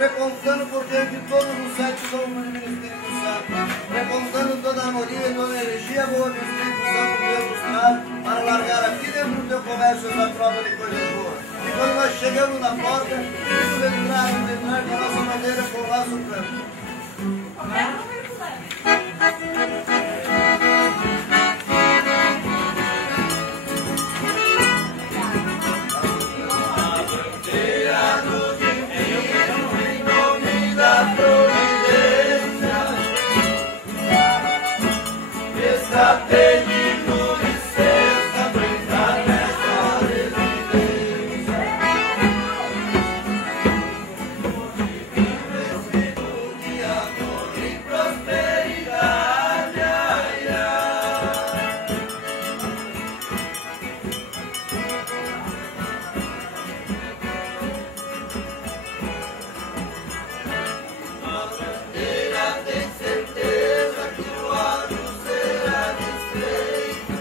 precontando por diante de todos os 7 dons do Divino Espírito Santo, precontando toda a harmonia e toda a energia boa que o Espírito Santo Deus nos traz para largar aqui dentro do teu comércio essa troca de coisas boas. E quando nós chegamos na porta, vamos entrar com a nossa bandeira, com o nosso canto. Pedindo licença para entrar nessa residência. Divino Espírito de amor e prosperidade, ai, ai. A bandeira tem certeza que o alto será desfeito.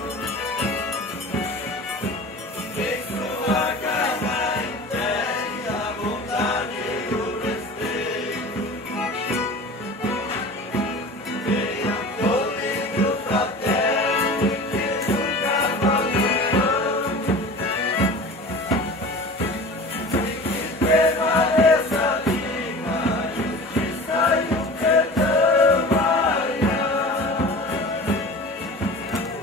Quem sua casa entregue a bondade e o respeito. Tenha convívio fraterno que nunca falhou. E que permaneça viva a justiça e o perdão, ai, ai.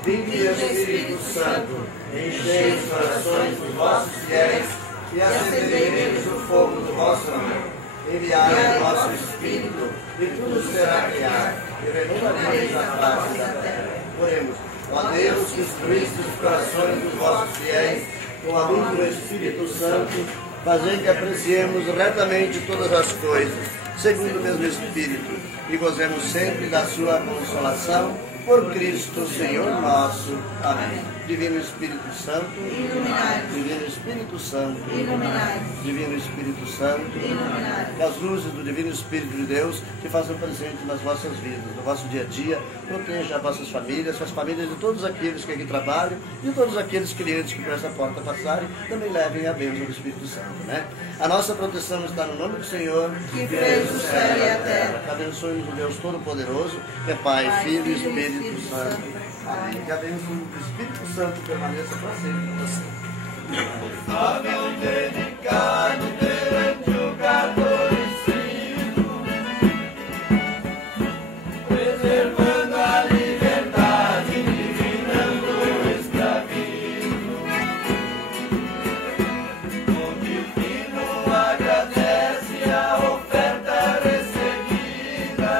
Vinde, Espírito Santo, enchei os corações dos vossos fiéis e acendereis o fogo do vosso amor. Enviai o vosso Espírito e tudo será criado e renovareis a face da terra. Oremos. Ó Deus, que instruíste os corações dos vossos fiéis com a luz do Espírito Santo, fazei que apreciemos retamente todas as coisas, segundo o mesmo Espírito, e gozemos sempre da sua consolação, por Cristo Senhor nosso. Amém. Divino Espírito Santo, iluminai. Divino Espírito Santo, Iluminai. Divino Espírito Santo, Iluminai. que as luzes do Divino Espírito de Deus se façam presente nas vossas vidas, no vosso dia a dia. Proteja as vossas famílias, as famílias de todos aqueles que aqui trabalham e todos aqueles clientes que por essa porta passarem, também levem a bênção do Espírito Santo, né? A nossa proteção está no nome do Senhor, Que fez o céu e a terra. Abençoe-nos o Deus Todo-Poderoso, que é Pai, Filho e Espírito Santo. Amém. Que a bênção do Espírito Santo permaneça para sempre com você. Sábio dedicado perante o catolicismo, preservando a liberdade, eliminando o escravismo. O divino agradece a oferta recebida.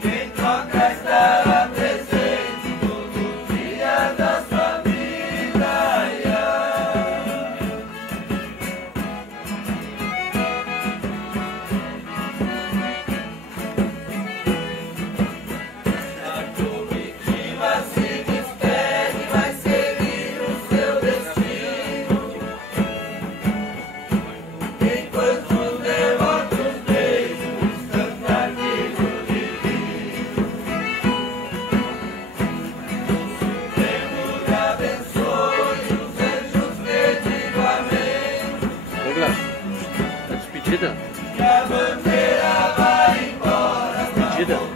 Quem troca estará presente todo dia da sua vida. Ai, ai. A comitiva se despede, vai seguir o seu destino. Enquanto os devotos beijam o estandarte divino. Deus abençoe os anjos medievamente. Douglas, tá despedida? Que a bandeira vai embora. Despedida?